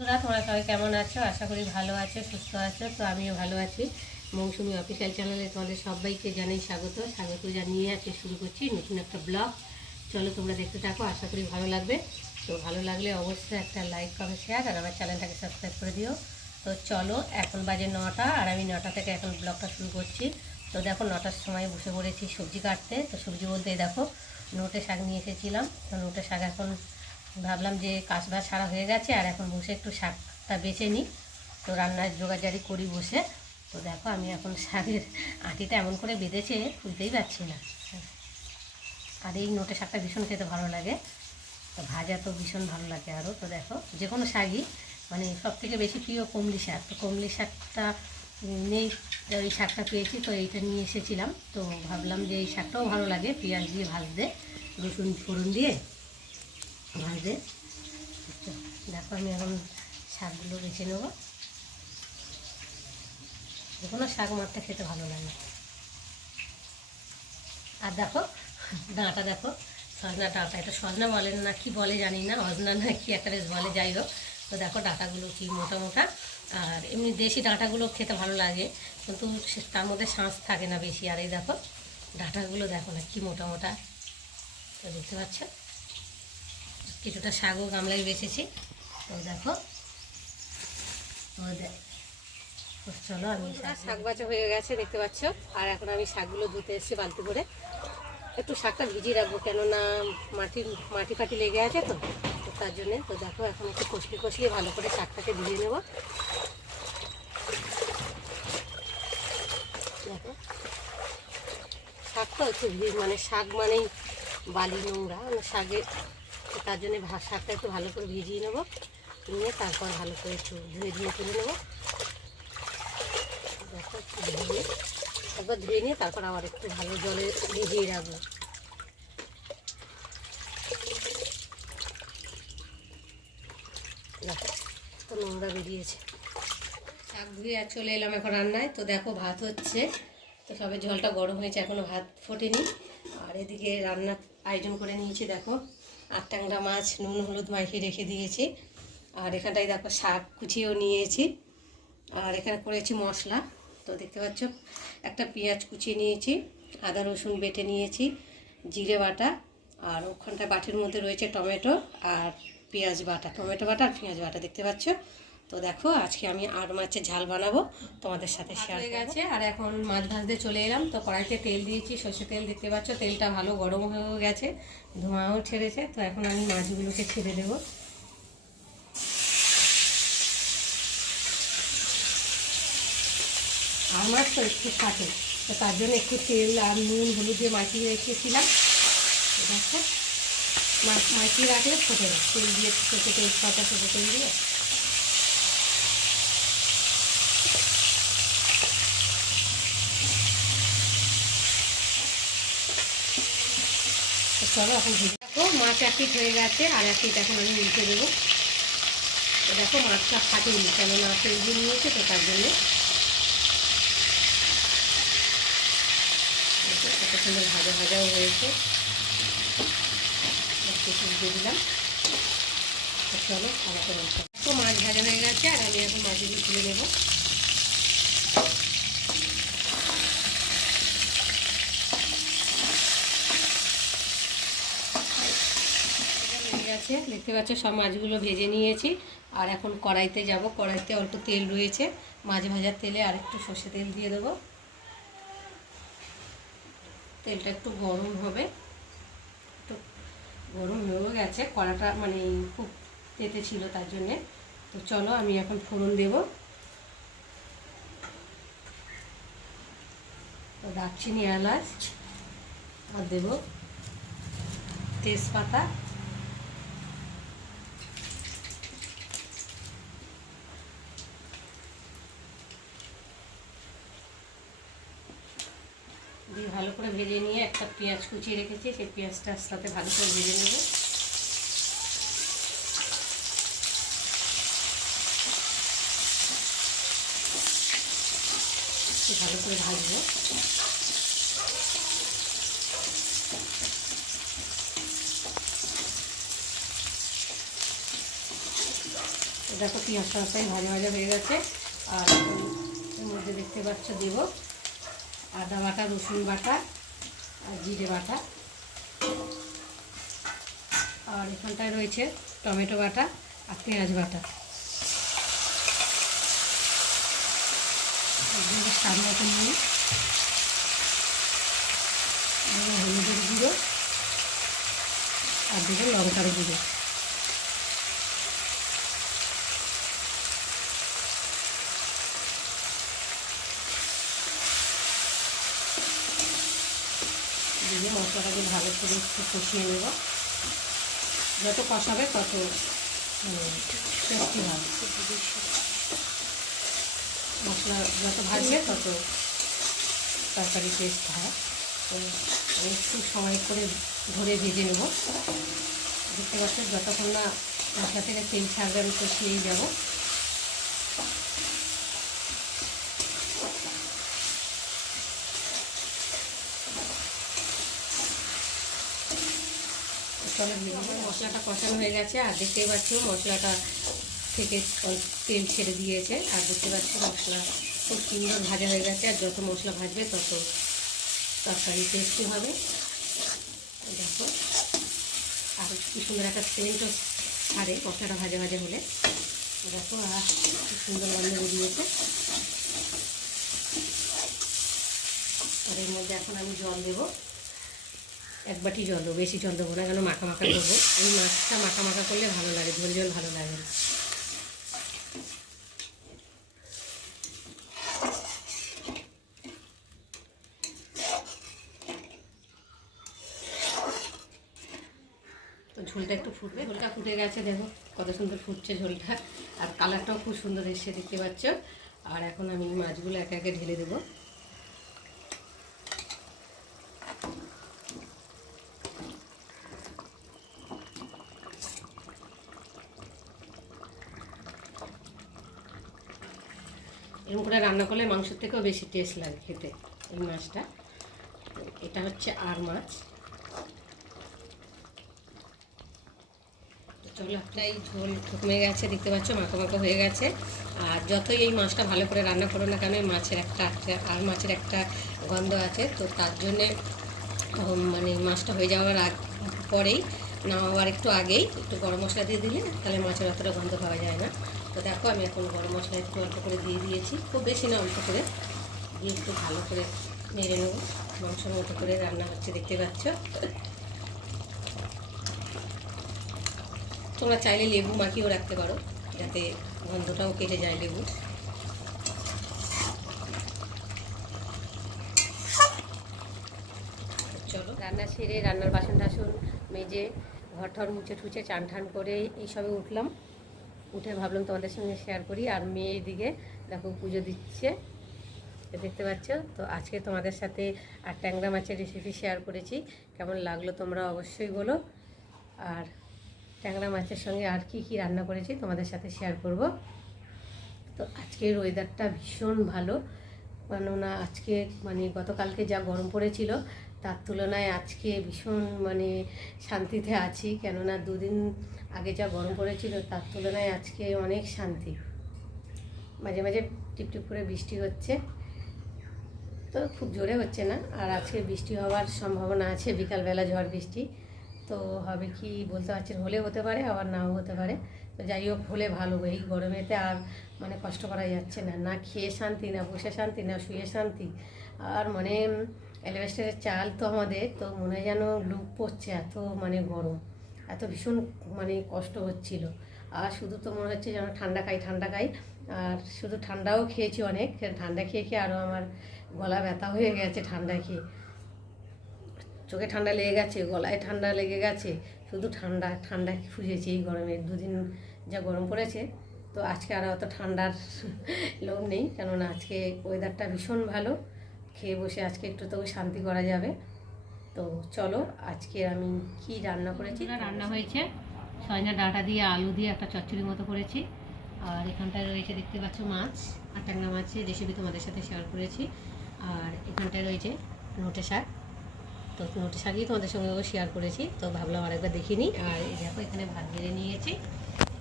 বন্ধুরা, তোমরা সবাই কেমন আছো? আশা করি ভালো আছো, সুস্থ আছো। তো আমিও ভালো আছি। মৌসুমি অফিসিয়াল চ্যানেলে তোমাদের সবাইকে জানাই স্বাগত। স্বাগত জানিয়ে আজকে শুরু করছি নতুন একটা ব্লগ চলো তোমরা দেখতে থাকো, আশা করি ভালো লাগবে। তো ভালো লাগলে অবশ্যই একটা লাইক কমেন্ট শেয়ার আর আমার চ্যানেলটাকে সাবস্ক্রাইব করে দিও। তো চলো, এখন বাজে নটা, আর আমি নটা থেকে এখন ব্লগটা শুরু করছি। তো দেখো, নটার সময় বসে পড়েছি সবজি কাটতে। তো সবজি বলতে দেখো, নোটে শাক নিয়ে এসেছিলাম। তো নোটে শাক এখন ভাবলাম যে কাজবাজ সারা হয়ে গেছে, আর এখন বসে একটু শাকটা বেছে নিই। তো রান্নার জোগাড়জারি করি বসে। তো দেখো আমি এখন শাকের আটিটা এমন করে বেঁধেছে, খুলতেই পারছি না। আর এই নোটে শাকটা ভীষণ খেতে ভালো লাগে। তো ভাজা তো ভীষণ ভালো লাগে আরও। তো দেখো, যে কোনো শাকই মানে সব থেকে বেশি প্রিয় কমলি শাক। তো কমলি শাকটা নেই এই শাকটা পেয়েছি, তো এইটা নিয়ে এসেছিলাম। তো ভাবলাম যে এই শাকটাও ভালো লাগে, পেঁয়াজ দিয়ে ভাজতে, রসুন ফোড়ন দিয়ে। ভাজে। দেখো আমি এখন শাকগুলো বেছে নেব। যে কোনো শাক মারতে খেতে ভালো লাগে। আর দেখো, ডাঁটা দেখো, সজনা ডাঁটা। এটা সজনা বলে না, কি বলে জানি না, অজনা না কি একটা বেশ বলে, যাই হোক। তো দেখো, ডাঁটাগুলো কি মোটা মোটা। আর এমনি দেশি ডাঁটাগুলো খেতে ভালো লাগে, কিন্তু তার মধ্যে শাঁস থাকে না বেশি। আর এই দেখো, ডাঁটাগুলো দেখো না কি মোটা মোটা। তো দেখতে পাচ্ছ? কিছুটা শাকও গামলায় বেছেছি। তো দেখো চলো আমি শাক বাচা হয়ে গেছে, দেখতে পাচ্ছ? আর এখন আমি শাকগুলো ধুতে এসেছি বালতি করে। একটু শাকটা ভিজিয়ে রাখব, কেননা মাটি মাটি ফাটি লেগে আছে তো তার জন্যে। তো দেখো, এখন একটু কষলি কষলিয়ে ভালো করে শাকটাকে ভিজিয়ে নেব। দেখো শাক তো একটু মানে শাক মানেই বালি নোংরা মানে শাকে তো তার জন্য শাকটা একটু ভালো করে ভিজিয়ে নেব। নিয়ে তারপর ভালো করে একটু ধুয়ে ধুয়ে তুলে নেব। একবার ধুয়ে নিয়ে তারপর আবার একটু ভালো জলে ভিজিয়ে রাখব। তো নোংরা বেরিয়েছে। শাক ধুয়ে আর চলে এলাম এখন রান্নায়। তো দেখো ভাত হচ্ছে। তো সবে জলটা গরম হয়েছে এখনও ভাত ফোটেনি। আর এদিকে রান্নার আয়োজন করে নিয়েছি, দেখো। আট ট্যাংরা মাছ, নুন, হলুদ মাখিয়ে রেখে দিয়েছি। আর এখানটায় দেখো শাক কুচিয়েও নিয়েছি। আর এখানে করেছি মশলা। তো দেখতে পাচ্ছ, একটা পেঁয়াজ কুচিয়ে নিয়েছি, আদা, রসুন বেটে নিয়েছি, জিরে বাটা, আর ওখানটায় বাটির মধ্যে রয়েছে টমেটো আর পেঁয়াজ বাটা। টমেটো বাটা আর পেঁয়াজ বাটা, দেখতে পাচ্ছ? তো দেখো আজকে আমি আর মাছের ঝাল বানাবো তোমাদের সাথে শেয়ার হয়ে গেছে আর এখন মাছ ভাজতে চলে এলাম। তো কড়াইতে তেল দিয়েছি সর্ষে তেল দেখতে পাচ্ছ তেলটা ভালো গরম হয়ে গেছে ধোঁয়াও ছেড়েছে তো এখন আমি মাছগুলোকে ছেড়ে দেবো। আর মাছ তো একটু থাকে তো তার জন্য একটু তেল আর নুন হলুদ দিয়ে মাখিয়ে রেখেছিলাম। দেখো মাছ মাখিয়ে রাখলে ফোটে না তেল দিয়ে ছোটো তেল পাতা ছোটো তেল দিয়ে। চলো, এখন দেখো মাছ এক পিঠ হয়ে গেছে, আর এক পিঠ এখন আমি উল্টে দেবো। তো দেখো, মাছটা ফাটেনি কেননা তেল দিয়ে নিয়েছে তো তার জন্যে। সুন্দর ভাজা ভাজাও হয়েছে। দিয়ে দিলাম। চলো করে। তো মাছ ভাজা হয়ে গেছে, আর আমি এখন মাছগুলো তুলে নেব। গেছে দেখতে পাচ্ছ সব মাছগুলো ভেজে নিয়েছি। আর এখন কড়াইতে যাব, কড়াইতে অল্প তেল রয়েছে। মাছ ভাজার তেলে আর একটু সর্ষে তেল দিয়ে দেবো। তেলটা একটু গরম হবে। একটু গরম হয়েও গেছে, কড়াটা মানে খুব তেতে ছিল তার জন্যে। তো চলো, আমি এখন ফোড়ন দেব। তো দারচিনি এলাচ। আর দেব তেজপাতা। দিয়ে ভালো করে ভেজে নিয়ে একটা পেঁয়াজ কুচিয়ে রেখেছি, সেই পেঁয়াজটার সাথে ভালো করে ভেজে নেব। ভালো করে ভাজবো। দেখো পেঁয়াজ টমাটাই ভাজা ভাজা হয়ে গেছে, আর এর মধ্যে দেখতে পাচ্ছ দেব আদা বাটা, রসুন বাটা আর জিরে বাটা। আর এখানটায় রয়েছে টমেটো বাটা আর পেঁয়াজ বাটা। হলুদের গুঁড়ো আর দেবো লঙ্কার গুঁড়ো দিয়ে মশলাটাকে ভালো করে একটু কষিয়ে নেব। যত কষাবে তত টেস্টি হবে। মশলা যত ভাজবে তত তরকারি টেস্ট হয় তো একটু সময় করে ধরে ভেজে নেব। দেখতে পাচ্ছেন যতক্ষণ না মশলা থেকে তেল ছাড়বে আমি কষিয়েই যাব চলো মশলাটা কষানো হয়ে গেছে। আর দেখতেই পাচ্ছ মশলাটা থেকে তেল ছেড়ে দিয়েছে। আর দেখতে পাচ্ছ মশলা খুব সুন্দর ভাজা হয়ে গেছে। আর যত মশলা ভাজবে, তত তরকারি টেস্টি হবে। দেখো। আর কি সুন্দর একটা সেন্টও ছাড়ে মশলাটা ভাজা ভাজা হলে। দেখো, আর কি সুন্দর গন্ধ বেরিয়েছে। আর এর মধ্যে এখন আমি জল দেবো। এক বাটি জল দেবো, বেশি জল দেবো না, কেন মাখা মাখা করব? এই মাছটা মাখা মাখা করলে ভালো লাগে ঝোল ঝোল ভালো লাগে তো ঝোলটা একটু ফুটবে, ঝোলটা ফুটে গেছে, দেখো কত সুন্দর ফুটছে ঝোলটা, আর কালারটাও খুব সুন্দর এসছে, দেখতে পাচ্ছ? আর এখন আমি মাছগুলো একে একে ঢেলে দেবো। এরকম করে রান্না করলে মাংসের থেকেও বেশি টেস্ট লাগে খেতে, এই মাছটা। এটা হচ্ছে আর মাছ। চলো ঝোল কমে গেছে, দেখতে পাচ্ছ, মাখো মাখো হয়ে গেছে। আর যতই এই মাছটা ভালো করে রান্না করো না কেন, এই মাছের একটা একটা- আর মাছের একটা গন্ধ আছে, তো তার জন্যে মানে মাছটা হয়ে যাওয়ার আগ, পরেই নামাবার একটু আগেই, একটু গরম মশলা দিয়ে দিলে তাহলে মাছের অতটা গন্ধ পাওয়া যায় না। তো দেখো, আমি এখন গরম মশলা একটু অল্প করে দিয়ে দিয়েছি। খুব বেশি না অল্প করে। দিয়ে একটু ভালো করে মেরে নেব। মাংসের মতো করে রান্না হচ্ছে, দেখতে পাচ্ছ? তোমরা চাইলে লেবু মাখিয়েও রাখতে পারো, যাতে গন্ধটাও কেটে যায় লেবু চলো। রান্না সেরে, রান্নার বাসন টাসন মেজে ঘর ঠর মুছে ঠুছে চান ঠান করে এইসবে উঠলাম। উঠে ভাবলাম তোমাদের সঙ্গে শেয়ার করি আর মেয়ে এদিকে দেখো পুজো দিচ্ছে। দেখতে পাচ্ছ? তো আজকে তোমাদের সাথে আর ট্যাংরা মাছের রেসিপি শেয়ার করেছি। কেমন লাগল তোমরা অবশ্যই বলো। আর ট্যাংরা মাছের সঙ্গে আর কি কি রান্না করেছি তোমাদের সাথে শেয়ার করব। তো আজকের ওয়েদারটা ভীষণ ভালো। কেননা আজকে মানে গতকালকে যা গরম পড়েছিল তার তুলনায় আজকে ভীষণ মানে শান্তিতে আছি কেননা দুদিন আগে যা গরম পড়েছিল তার তুলনায় আজকে অনেক শান্তি। মাঝে মাঝে টিপটিপ করে বৃষ্টি হচ্ছে। তো খুব জোরে হচ্ছে না আর আজকে বৃষ্টি হওয়ার সম্ভাবনা আছে বিকালবেলা ঝড় বৃষ্টি। তো হবে কি বলতে পারছি না, হলে হতে পারে আবার নাও হতে পারে। তো যাই হোক হলে ভালো এই গরমেতে আর মানে কষ্ট করা যাচ্ছে না। না খেয়ে শান্তি না বসে শান্তি না শুয়ে শান্তি। আর মানে অ্যালবেস্টারের চাল তো আমাদের, তো মনে হয় যেন লুপ পড়ছে এত মানে গরম, এত ভীষণ মানে কষ্ট হচ্ছিল। আর শুধু তো মনে হচ্ছে যেন ঠান্ডা খাই ঠান্ডা খাই আর শুধু ঠান্ডাও খেয়েছি অনেক ঠান্ডা খেয়ে খেয়ে আরও আমার গলা ব্যথা হয়ে গেছে ঠান্ডা খেয়ে। চোখে ঠান্ডা লেগে গেছে, গলায় ঠান্ডা লেগে গেছে, শুধু ঠান্ডা ঠান্ডা খুঁজেছি এই গরমে, দুদিন যা গরম পড়েছে, তো আজকে আর অত ঠান্ডার লোভ নেই, কেননা আজকে ওয়েদারটা ভীষণ ভালো। খেয়ে বসে আজকে একটু তবু শান্তি করা যাবে। তো চলো, আজকে আমি কি রান্না করেছি? রান্না হয়েছে। সজনা ডাঁটা দিয়ে আলু দিয়ে একটা চচ্চড়ি মতো করেছি। আর এখানটায় রয়েছে দেখতে পাচ্ছ মাছ, আর ট্যাংরা মাছের রেসিপি তোমাদের সাথে শেয়ার করেছি। আর এখানটায় রয়েছে নোটে শাক। তো নোটে শাকই তোমাদের সঙ্গে শেয়ার করেছি। তো ভাবলাম আরেকবার দেখিনি আর এই দেখো, এখানে ভাত বেড়ে নিয়েছি।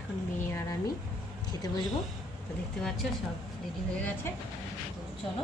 এখন মেয়ে আর আমি খেতে বসবো। তো দেখতে পাচ্ছ, সব রেডি হয়ে গেছে। তো চলো